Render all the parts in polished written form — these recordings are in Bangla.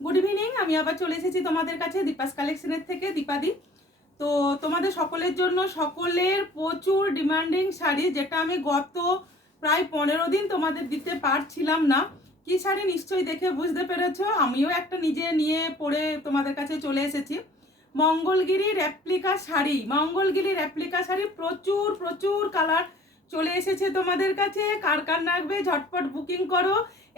Good evening. আমি আবার চলে এসেছি তোমাদের কাছে দীপাস কালেকশনের থেকে, দীপাদি। তো তোমাদের সকলের জন্য সকলের প্রচুর ডিমান্ডিং শাড়ি, যেটা আমি গত প্রায় 15 দিন তোমাদের দিতে পারছিলাম না। কি শাড়ি নিশ্চয়ই দেখে বুঝতে পেরেছো, আমিও একটা নিজে নিয়ে পরে তোমাদের কাছে চলে এসেছি। মঙ্গলগিরি রেপ্লিকা শাড়ি, মঙ্গলগিরি রেপ্লিকা শাড়ি প্রচুর প্রচুর কালার চলে এসেছে তোমাদের কাছে। কার কার লাগবে ঝটপট বুকিং করো।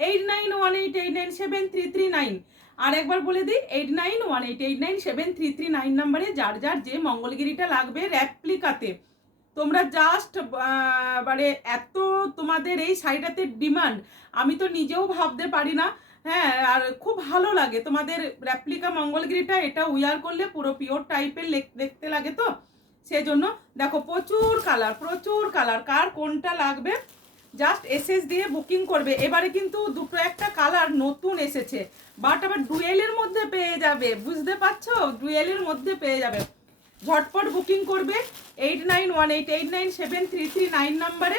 8918897339। আর একবার বলে দিই, 8918897339 নাম্বারে যার যার যে মঙ্গলগিরিটা লাগবে রেপ্লিকাতে, তোমরা জাস্ট মানে এত তোমাদের এই শাড়িটাতে ডিমান্ড, আমি তো নিজেও ভাবতে পারি না। হ্যাঁ, আর খুব ভালো লাগে তোমাদের রেপ্লিকা মঙ্গলগিরিটা। এটা উইয়ার করলে পুরো পিওর টাইপের দেখতে লাগে, তো সেজন্য দেখো প্রচুর কালার, প্রচুর কালার। কার কোনটা লাগবে জাস্ট এসএস দিয়ে বুকিং করবে। এবারে কিন্তু দুটো একটা কালার নতুন এসেছে, বাট আবার ডুয়েলের মধ্যে পেয়ে যাবে, বুঝতে পারছো? ডুয়েলের মধ্যে পেয়ে যাবে। ঝটপট বুকিং করবে 8918897339 নাম্বারে।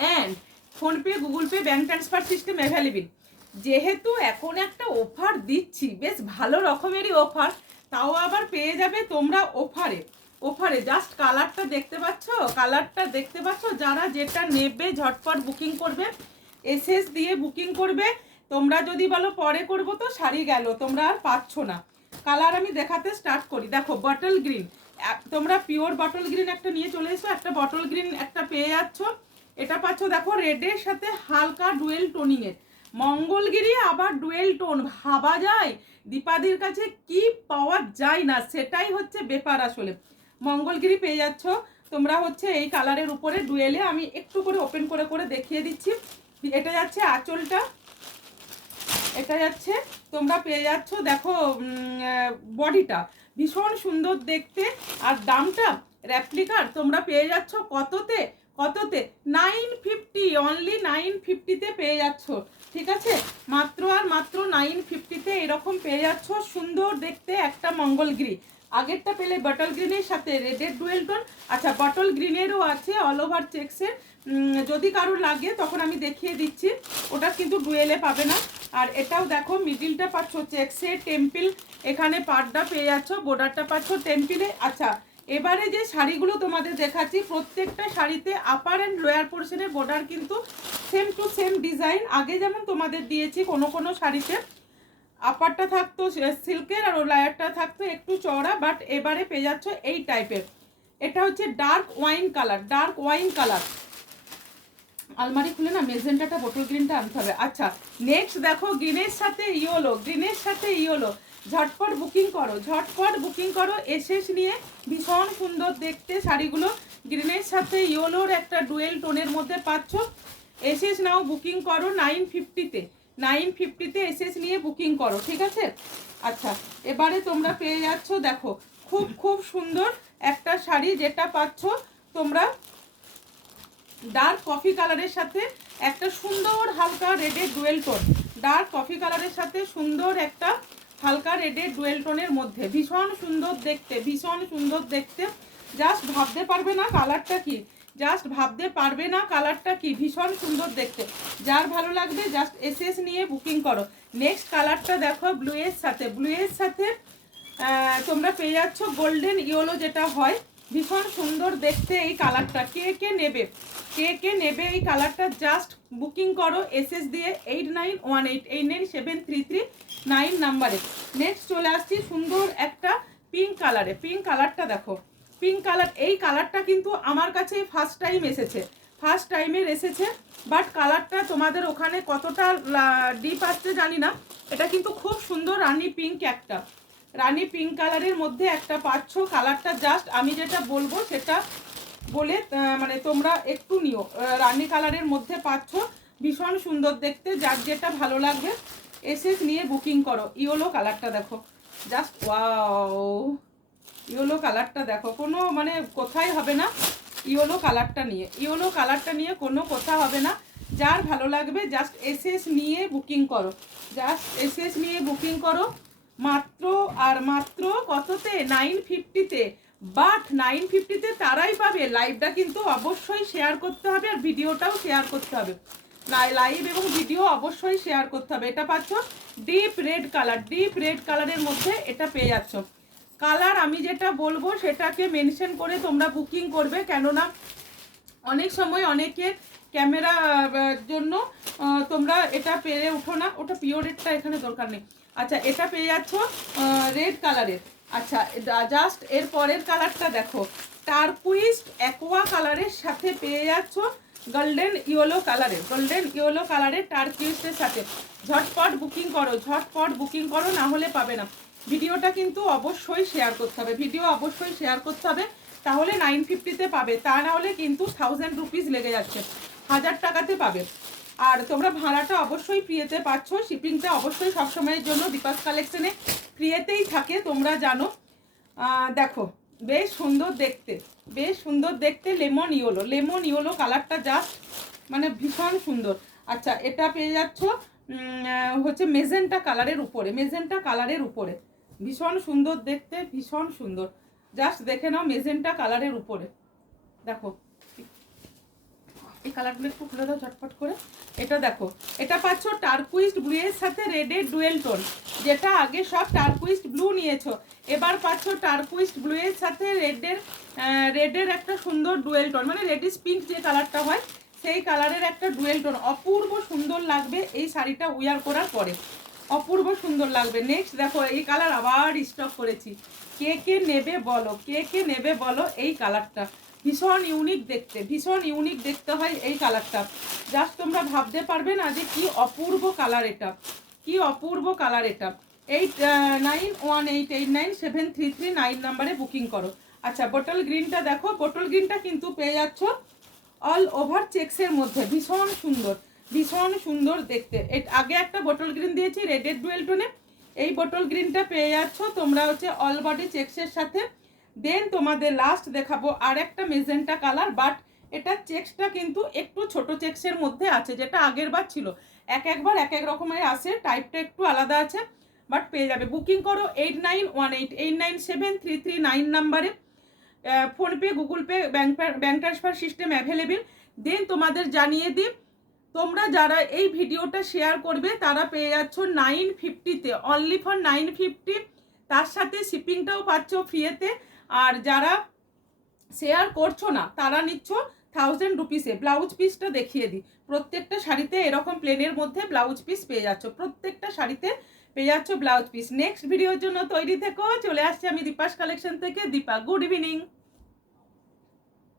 And PhonePe, Google Pay, bank transfer system available. যেহেতু এখন একটা অফার দিচ্ছি, বেশ ভালো রকমেরই অফার, তাও আবার পেয়ে যাবে তোমরা অফারে। অফারে জাস্ট কালারটা দেখতে পাচ্ছ, কালারটা দেখতে পাচ্ছ। যারা যেটা নেবে ঝটপট বুকিং করবে, এসএস দিয়ে বুকিং করবে। তোমরা যদি বলো পরে করবো, তো শাড়ি গেল, তোমরা আর পাচ্ছ না। কালার আমি দেখাতে স্টার্ট করি। দেখো বটল গ্রিন, তোমরা পিওর বটল গ্রিন একটা নিয়ে চলে এসো। একটা বটল গ্রিন একটা পেয়ে যাচ্ছ। এটা পাচ্ছ দেখো রেডের সাথে হালকা ডুয়েল টোনিং এর মঙ্গলগিরি, আবার ডুয়েল টোন। ভাবা যায় দীপাদির কাছে কি পাওয়া যায় না, সেটাই হচ্ছে ব্যাপার আসলে। মঙ্গলগিরি পেয়ে যাচ্ছ তোমরা হচ্ছে এই কালারের উপরে ডুয়েলে। আমি একটু করে ওপেন করে করে দেখিয়ে দিচ্ছি। এটা যাচ্ছে আঁচলটা, এটা যাচ্ছে, তোমরা পেয়ে যাচ্ছ দেখো বডিটা ভীষণ সুন্দর দেখতে। আর দামটা রেপ্লিকার তোমরা পেয়ে যাচ্ছ কততে, কততে 950, অনলি 950-তে পেয়ে যাচ্ছ। ঠিক আছে, মাত্র আর মাত্র 950-তে এরকম পেয়ে যাচ্ছ সুন্দর দেখতে একটা মঙ্গলগিরি। আগেরটা পেলে বটল গ্রিনের সাথে রেডের ডুয়েল টোন। আচ্ছা, বটল গ্রিনেরও আছে অল ওভার চেক্সের। যদি কারোর লাগে তখন আমি দেখিয়ে দিচ্ছি, ওটা কিন্তু ডুয়েলে পাবে না। আর এটাও দেখো মিডিলটা পাচ্ছ চেক্সের টেম্পল, এখানে পাড়টা পেয়ে যাচ্ছ, বর্ডারটা পাচ্ছ টেম্পলে। আচ্ছা, এবারে যে শাড়িগুলো তোমাদের দেখাচ্ছি, প্রত্যেকটা শাড়িতে আপার অ্যান্ড লোয়ার পোর্শনের বর্ডার কিন্তু সেম টু সেম ডিজাইন। আগে যেমন তোমাদের দিয়েছি কোনো কোনো শাড়িতে আপারটা থাকতো সিল্কের আর লোয়ারটা থাকতো একটু চওড়া, বাট এবারে পেয়ে যাচ্ছ এই টাইপের। এটা হচ্ছে dark wine colour, dark wine colour. আলমারি খুলে না মেজেন্টাটা বটল গ্রিনটা আনতে হবে। আচ্ছা, নেক্সট দেখো গ্রিনের সাথে ইয়েলো, গ্রিনের সাথে ইয়েলো। ঝটপট বুকিং করো, ঝটপট বুকিং করো এসএস নিয়ে। ভীষণ সুন্দর দেখতে শাড়িগুলো, গ্রিনের সাথে ইয়েলোর একটা ডুয়েল টোনের মধ্যে পাচ্ছ। এসএস নাও, বুকিং করো 950-তে, 950-তে এসএস নিয়ে বুকিং করো। ঠিক আছে, আচ্ছা এবারে তোমরা পেয়ে যাচ্ছ দেখো খুব খুব সুন্দর একটা শাড়ি, যেটা পাচ্ছ তোমরা ডার্ক কফি কালারের সাথে একটা সুন্দর হালকা রেডের ডুয়েল টোন। ডার্ক কফি কালারের সাথে সুন্দর একটা হালকা রেডের ডুয়েল টোনের মধ্যে ভীষণ সুন্দর দেখতে, ভীষণ সুন্দর দেখতে। জাস্ট ভাবতে পারবে না কালারটা কি, জাস্ট ভাবতে পারবে না কালারটা কি, ভীষণ সুন্দর দেখতে। যার ভালো লাগবে জাস্ট এসএস নিয়ে বুকিং করো। নেক্সট কালারটা দেখো ব্লুয়ের সাথে, ব্লুয়ের সাথে তোমরা পেয়ে যাচ্ছ গোল্ডেন ইয়েলো, যেটা হয় ভীষণ সুন্দর দেখতে এই কালারটা। কে কে নেবে, কে কে নেবে এই কালারটা জাস্ট বুকিং করো এসএস দিয়ে 8918897339 নাম্বারে। নেক্সট চলে আসছি সুন্দর একটা পিঙ্ক কালারে। পিঙ্ক কালারটা দেখো, পিঙ্ক কালার, এই কালারটা কিন্তু আমার কাছে ফার্স্ট টাইম এসেছে, ফার্স্ট টাইমের এসেছে। বাট কালারটা তোমাদের ওখানে কতটা ডিপ আসছে জানি না। এটা কিন্তু খুব সুন্দর রানী পিঙ্ক, একটা রানী পিঙ্ক কালারের মধ্যে একটা পাচ্ছ। কালারটা জাস্ট আমি যেটা বলবো সেটা বলে মানে তোমরা একটু নিও। রানী কালারের মধ্যে পাচ্ছ, ভীষণ সুন্দর দেখতে। যার যেটা ভালো লাগবে এসএস নিয়ে বুকিং করো। ইয়েলো কালারটা দেখো, জাস্ট ওয়াও, ইয়েলো কালারটা দেখো, কোনো মানে কোথায় হবে না ইয়েলো কালারটা নিয়ে, ইয়েলো কালারটা নিয়ে কোনো কথা হবে না। যার ভালো লাগবে জাস্ট এসএস নিয়ে বুকিং করো, জাস্ট এসএস নিয়ে বুকিং করো। মাত্র আর মাত্র কততে, 950-তে। বাট 950-তে তারাই পাবে। লাইভটা কিন্তু অবশ্যই শেয়ার করতে হবে আর ভিডিওটাও শেয়ার করতে হবে। লাইভ এবং ভিডিও অবশ্যই শেয়ার করতে হবে। এটা পাচ্ছ deep red colour, deep red কালারের মধ্যে এটা পেয়ে যাচ্ছ। কালার আমি যেটা বলবো সেটাকে মেনশন করে তোমরা বুকিং করবে, কেননা অনেক সময় অনেকের ক্যামেরা জন্য তোমরা এটা পেয়ে উঠো না। ওটা পিওর রেডটা এখানে দরকার নেই। আচ্ছা, এটা পেয়ে যাচ্ছ রেড কালারের। আচ্ছা, জাস্ট এর পরের কালারটা দেখো, টারকুইস্ট অ্যাকোয়া কালারের সাথে পেয়ে যাচ্ছ গোল্ডেন ইয়েলো কালারের, গোল্ডেন ইয়েলো কালারের টারকুইস্টের সাথে। ঝটপট বুকিং করো, ঝটপট বুকিং করো, না হলে পাবে না। ভিডিওটা কিন্তু অবশ্যই শেয়ার করতে হবে, ভিডিও অবশ্যই শেয়ার করতে হবে, তাহলে 950-তে পাবে, তা না হলে কিন্তু 1000 রুপিস লেগে যাচ্ছে, 1000 টাকাতে পাবে। আর তোমরা ভাড়াটা অবশ্যই ফ্রিতে পাচ্ছ, শিপিংটা অবশ্যই সবসময়ের জন্য দীপাস কালেকশনে ফ্রিতেই থাকে, তোমরা জানো। দেখো বেশ সুন্দর দেখতে, বেশ সুন্দর দেখতে, লেমন ইয়েলো, লেমন ইয়েলো কালারটা জাস্ট মানে ভীষণ সুন্দর। আচ্ছা, এটা পেয়ে যাচ্ছ হচ্ছে মেজেন্টা কালারের উপরে, মেজেন্টা কালারের উপরে, ভীষণ সুন্দর দেখতে, ভীষণ সুন্দর। জাস্ট দেখে নাও মেজেন্টা কালারের উপরে। দেখো এই কালারগুলো একটু খুলে দাও ঝটপট করে। এটা দেখো, এটা পাচ্ছ টারকুইস্ট ব্লু এর সাথে রেডের ডুয়েল টোন, যেটা আগে সব টারকুইস্ট ব্লু নিয়েছো, এবার পাচ্ছ টারকুইস্ট ব্লু এর সাথে রেডের একটা সুন্দর ডুয়েল টোন, মানে রেডিশ পিঙ্ক যে কালারটা হয় সেই কালারের একটা ডুয়েল টোন। অপূর্ব সুন্দর লাগবে এই শাড়িটা উইয়ার করার পরে, অপূর্ব সুন্দর লাগবে। নেক্সট দেখো, এই কালার আবার স্টক করেছি, কে কে নেবে বলো, কে কে নেবে বলো এই কালারটা। ভীষণ ইউনিক দেখতে, ভীষণ ইউনিক দেখতে হয় এই কালারটা। জাস্ট তোমরা ভাবতে পারবে না যে কি অপূর্ব কালার এটা, কি অপূর্ব কালার এটা। 8918897339 নাম্বারে বুকিং করো। আচ্ছা, বোটল গ্রিনটা দেখো, বোটল গ্রিনটা কিন্তু পেয়ে যাচ্ছ অল ওভার চেক্সের মধ্যে, ভীষণ সুন্দর, ভীষণ সুন্দর দেখতে। আগে একটা বোটল গ্রিন দিয়েছি রেডের ডুয়েল টোনে, এই বোটল গ্রিনটা পেয়ে যাচ্ছ তোমরা হচ্ছে অল বডি চেক্সের সাথে। দেন তোমাদের লাস্ট দেখাবো আর একটা মেজেন্টা কালার, বাট এটা চেক্সটা কিন্তু একটু ছোট চেক্সের মধ্যে আছে, যেটা আগের বার ছিল। একবার এক এক রকমের আসে, টাইপটা একটু আলাদা আছে, বাট পেয়ে যাবে। বুকিং করো 8918897339 নাম্বারে। PhonePe, Google Pay, bank transfer system available. Then তোমাদের জানিয়ে দিই, তোমরা যারা এই ভিডিওটা শেয়ার করবে তারা পেয়ে যাচ্ছ 950-তে, অনলি ফর 950, তার সাথে শিপিংটাও পাচ্ছ ফ্রিতে। আর যারা শেয়ার করছো না তারা নিচ্ছ 1000 রুপিসে। ব্লাউজ পিসটা দেখিয়ে দিই, প্রত্যেকটা শাড়িতে এরকম প্লেনের মধ্যে ব্লাউজ পিস পেয়ে যাচ্ছ, প্রত্যেকটা শাড়িতে পেয়ে যাচ্ছ ব্লাউজ পিস। নেক্সট ভিডিওর জন্য তৈরি থেকো, চলে আসছি আমি দীপাস কালেকশন থেকে, দীপা। Good evening.